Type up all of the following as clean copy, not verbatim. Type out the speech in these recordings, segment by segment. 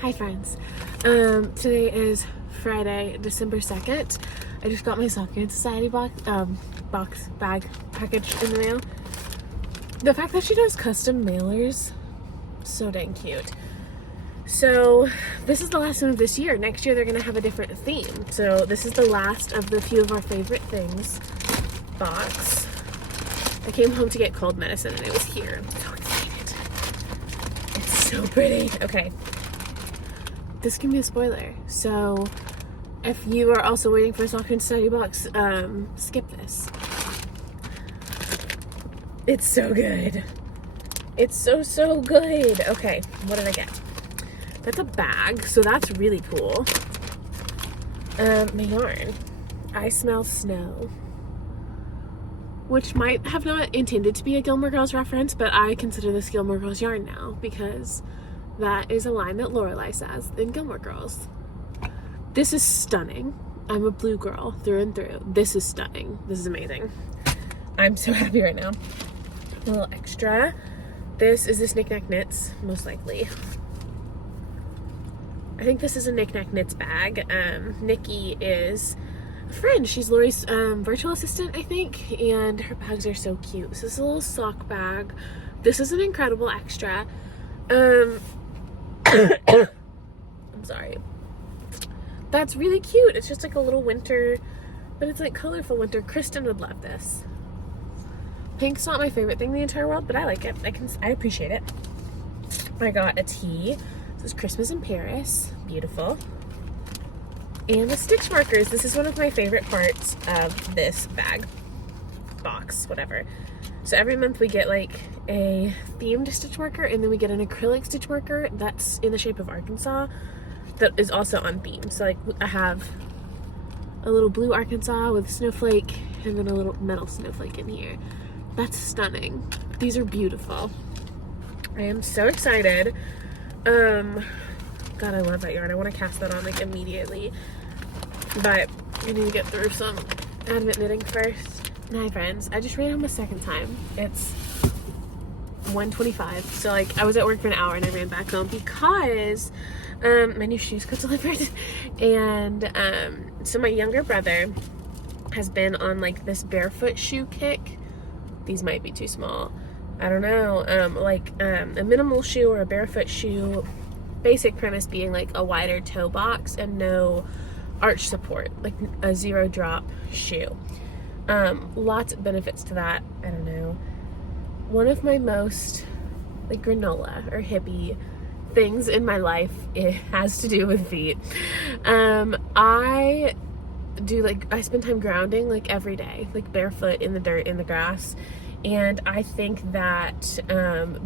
Hi friends. Today is Friday, December 2nd. I just got my Soccer Society bag package in the mail. The fact that she does custom mailers, so dang cute. So this is the last one of this year. Next year they're gonna have a different theme. So this is the last of the few of our favorite things box. I came home to get cold medicine and it was here. I'm so excited. It's so pretty. Okay. This can be a spoiler, so if you are also waiting for a Soccer and Society box, skip this. It's so good. It's so good. Okay, what did I get? That's a bag, so that's really cool. My yarn. I Smell Snow, which might have not intended to be a Gilmore Girls reference, but I consider this Gilmore Girls yarn now because that is a line that Lorelai says in Gilmore Girls. This is stunning. I'm a blue girl through and through. This is stunning. This is amazing. I'm so happy right now. A little extra. This is this Knick Knack Knits, most likely. I think this is a Knick Knack Knits bag. Nikki is a friend. She's Lori's virtual assistant, I think, and her bags are so cute. This is a little sock bag. This is an incredible extra. I'm sorry. That's really cute. It's just like a little winter, but it's like colorful winter. Kristen would love this. Pink's not my favorite thing in the entire world, but I like it. I appreciate it. I got a tea. This is Christmas in Paris. Beautiful. And the stitch markers. This is one of my favorite parts of this bag. Box, whatever. So every month we get like a themed stitch marker, and then we get an acrylic stitch marker that's in the shape of Arkansas that is also on theme. So like I have a little blue Arkansas with a snowflake and then a little metal snowflake in here. That's stunning. These are beautiful. I am so excited. God, I love that yarn. I want to cast that on like immediately, but I need to get through some Advent knitting first. Hi friends, I just ran home a second time. It's 1:25, so like I was at work for an hour and I ran back home because my new shoes got delivered. And so my younger brother has been on like this barefoot shoe kick. These might be too small, I don't know. A minimal shoe or a barefoot shoe, basic premise being like a wider toe box and no arch support, like a zero drop shoe. Lots of benefits to that. I don't know. One of my most like granola or hippie things in my life, it has to do with feet. I spend time grounding like every day, like barefoot in the dirt, in the grass. And I think that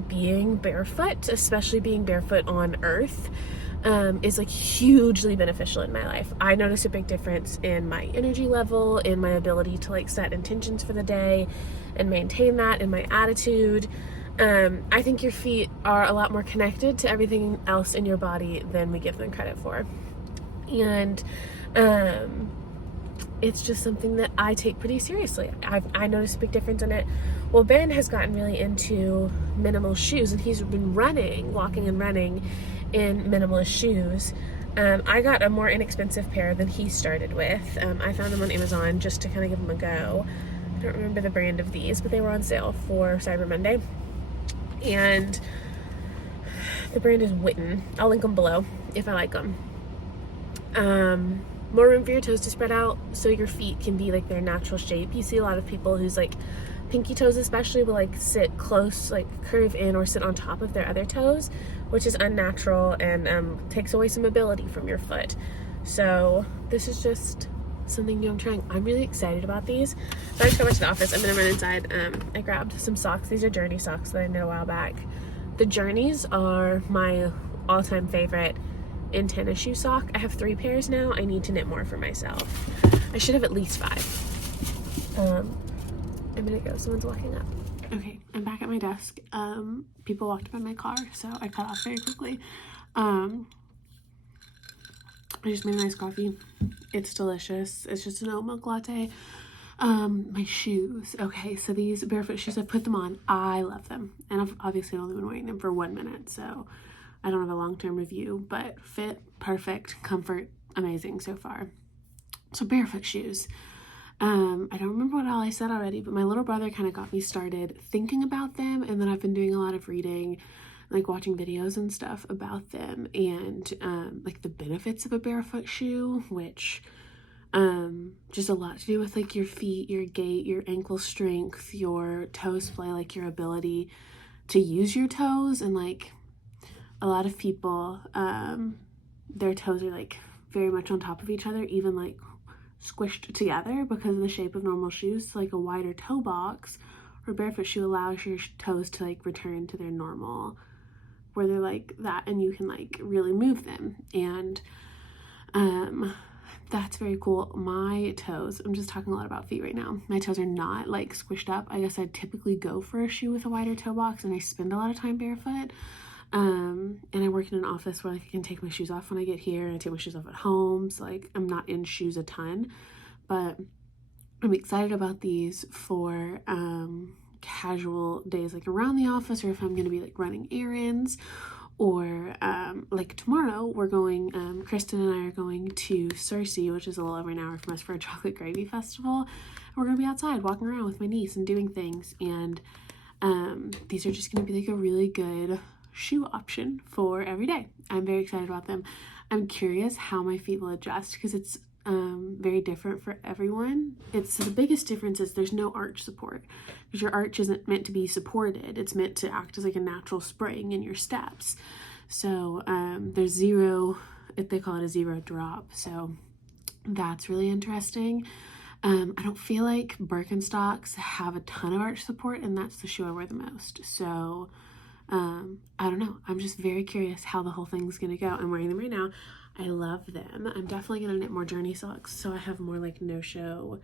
being barefoot, especially being barefoot on earth, is like hugely beneficial in my life. I notice a big difference in my energy level, in my ability to like set intentions for the day and maintain that, in my attitude. I think your feet are a lot more connected to everything else in your body than we give them credit for. And it's just something that I take pretty seriously. I noticed a big difference in it. Well, Ben has gotten really into minimal shoes, and he's been walking and running in minimalist shoes. I got a more inexpensive pair than he started with. I found them on Amazon just to kind of give them a go. I don't remember the brand of these, but they were on sale for Cyber Monday. And the brand is Witten. I'll link them below if I like them. More room for your toes to spread out so your feet can be like their natural shape. You see a lot of people whose like pinky toes especially will like sit close, like curve in or sit on top of their other toes, which is unnatural and takes away some mobility from your foot. So this is just something new I'm trying. I'm really excited about these. So I just got back to the office. I'm gonna run inside. I grabbed some socks. These are Journey socks that I knit a while back. The Journeys are my all-time favorite in tennis shoe sock. I have 3 pairs now. I need to knit more for myself. I should have at least 5. I'm gonna go. Someone's walking up. Okay, I'm back at my desk. People walked by my car, so I cut off very quickly. I just made a nice coffee. It's delicious. It's just an oat milk latte. My shoes. Okay, so these barefoot shoes, I've put them on. I love them. And I've obviously only been wearing them for 1 minute, so I don't have a long-term review, but fit, perfect, comfort, amazing so far. So barefoot shoes. I don't remember what all I said already, but my little brother kind of got me started thinking about them, and then I've been doing a lot of reading, like watching videos and stuff about them, and like the benefits of a barefoot shoe, which just a lot to do with like your feet, your gait, your ankle strength, your toe splay, like your ability to use your toes. And like a lot of people, their toes are like very much on top of each other, even like squished together because of the shape of normal shoes. So like a wider toe box or barefoot shoe allows your toes to like return to their normal, where they're like that, and you can like really move them. And that's very cool. My toes, I'm just talking a lot about feet right now, my toes are not like squished up. I guess I'd typically go for a shoe with a wider toe box, and I spend a lot of time barefoot. And I work in an office where like I can take my shoes off when I get here, and I take my shoes off at home, so like I'm not in shoes a ton. But I'm excited about these for casual days like around the office, or if I'm gonna be like running errands, or like tomorrow we're going, Kristen and I are going to Cersei, which is a little over an hour from us, for a chocolate gravy festival, and we're gonna be outside walking around with my niece and doing things. And these are just gonna be like a really good shoe option for every day. I'm very excited about them. I'm curious how my feet will adjust, because it's very different for everyone. It's the biggest difference is there's no arch support, because your arch isn't meant to be supported. It's meant to act as like a natural spring in your steps. So there's zero, if they call it a zero drop. So that's really interesting. I don't feel like Birkenstocks have a ton of arch support, and that's the shoe I wear the most. So I don't know. I'm just very curious how the whole thing's gonna go. I'm wearing them right now. I love them. I'm definitely gonna knit more Journey socks, so I have more like no-show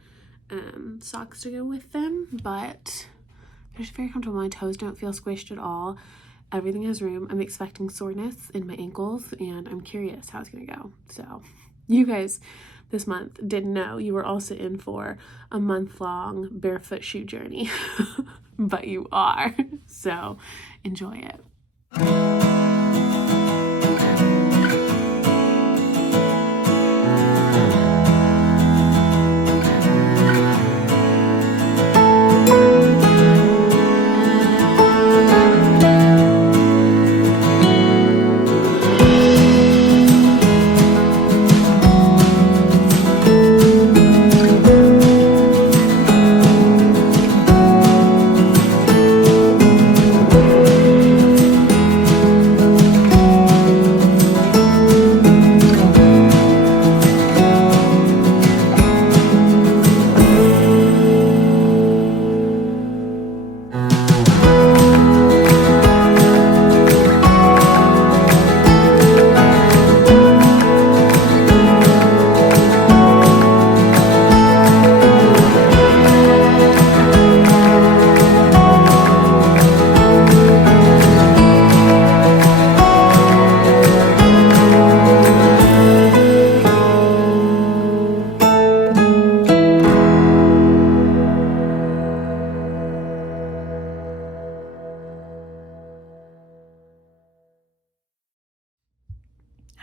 socks to go with them, but they're just very comfortable. My toes don't feel squished at all. Everything has room. I'm expecting soreness in my ankles, and I'm curious how it's gonna go. So you guys this month didn't know you were also in for a month-long barefoot shoe journey, but you are, so enjoy it.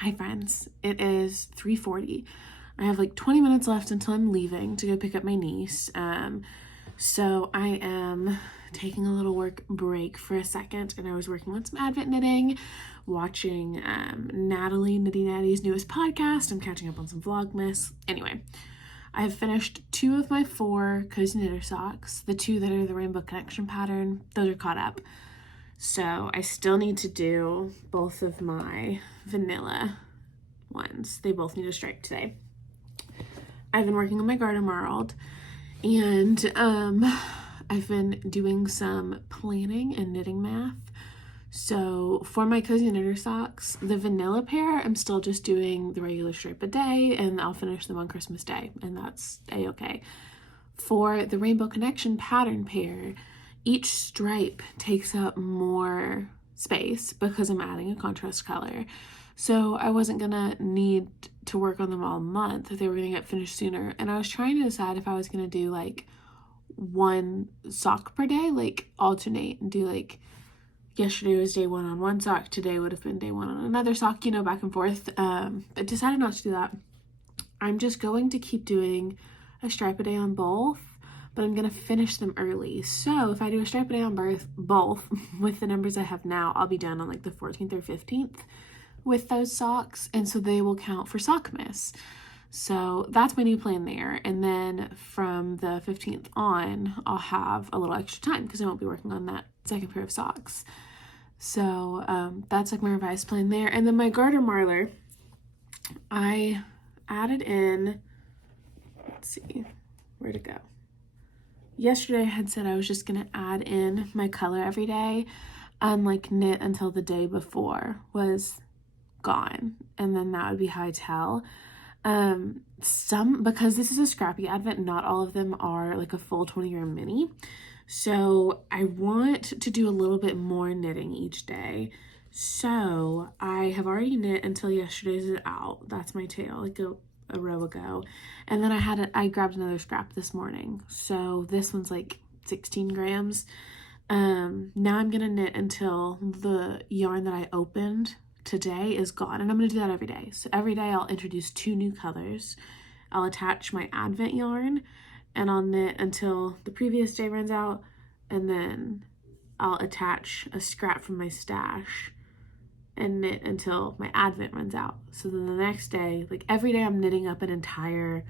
Hi friends, it is 3:40. I have like 20 minutes left until I'm leaving to go pick up my niece. So I am taking a little work break for a second, and I was working on some advent knitting, watching Natalie Nitty Natty's newest podcast. I'm catching up on some Vlogmas. Anyway, I have finished 2 of my 4 cozy knitter socks. The 2 that are the rainbow connection pattern, those are caught up. So I still need to do both of my vanilla ones. They both need a stripe today. I've been working on my garden world, and I've been doing some planning and knitting math. So for my cozy knitter socks, the vanilla pair, I'm still just doing the regular stripe a day, and I'll finish them on Christmas Day, and that's a-okay. For the rainbow connection pattern pair, each stripe takes up more space because I'm adding a contrast color. So I wasn't gonna need to work on them all month. They were gonna get finished sooner. And I was trying to decide if I was gonna do like 1 sock per day, like alternate and do like yesterday was day one on one sock, today would have been day one on another sock, you know, back and forth. But decided not to do that. I'm just going to keep doing a stripe a day on both, but I'm going to finish them early. So if I do a stripe a day on both with the numbers I have now, I'll be done on like the 14th or 15th with those socks, and so they will count for Sockmas. So that's my new plan there. And then from the 15th on, I'll have a little extra time because I won't be working on that second pair of socks. So that's like my revised plan there. And then my garter marler, I added in, let's see, where'd it go? Yesterday I had said I was just gonna add in my color every day and like knit until the day before was gone, and then that would be how I tell. Because this is a scrappy advent, not all of them are like a full 20-gram mini, so I want to do a little bit more knitting each day. So I have already knit until yesterday's is out. That's my tail, like a row ago, and then I grabbed another scrap this morning, so this one's like 16 grams. Now I'm gonna knit until the yarn that I opened today is gone, and I'm going to do that every day. So every day I'll introduce 2 new colors. I'll attach my advent yarn and I'll knit until the previous day runs out, and then I'll attach a scrap from my stash and knit until my advent runs out. So then the next day, like every day I'm knitting up an entire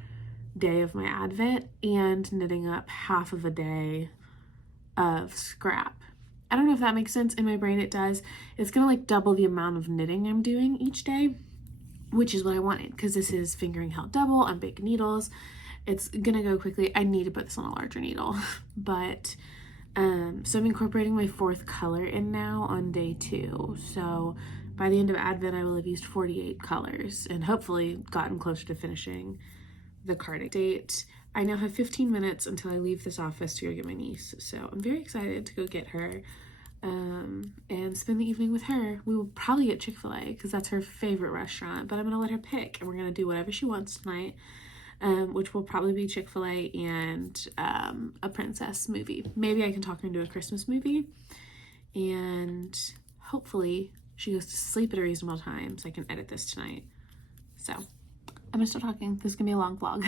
day of my advent and knitting up half of a day of scrap. I don't know if that makes sense. In my brain it does. It's gonna like double the amount of knitting I'm doing each day, which is what I wanted because this is fingering held double on big needles. It's gonna go quickly. I need to put this on a larger needle, but so I'm incorporating my 4th color in now on day 2. So by the end of Advent I will have used 48 colors and hopefully gotten closer to finishing the card date. I now have 15 minutes until I leave this office to go get my niece, so I'm very excited to go get her and spend the evening with her. We will probably get Chick-fil-A because that's her favorite restaurant, but I'm gonna let her pick and we're gonna do whatever she wants tonight, which will probably be Chick-fil-A and a princess movie. Maybe I can talk her into a Christmas movie, and hopefully she goes to sleep at a reasonable time so I can edit this tonight. So I'm gonna start talking. This is gonna be a long vlog.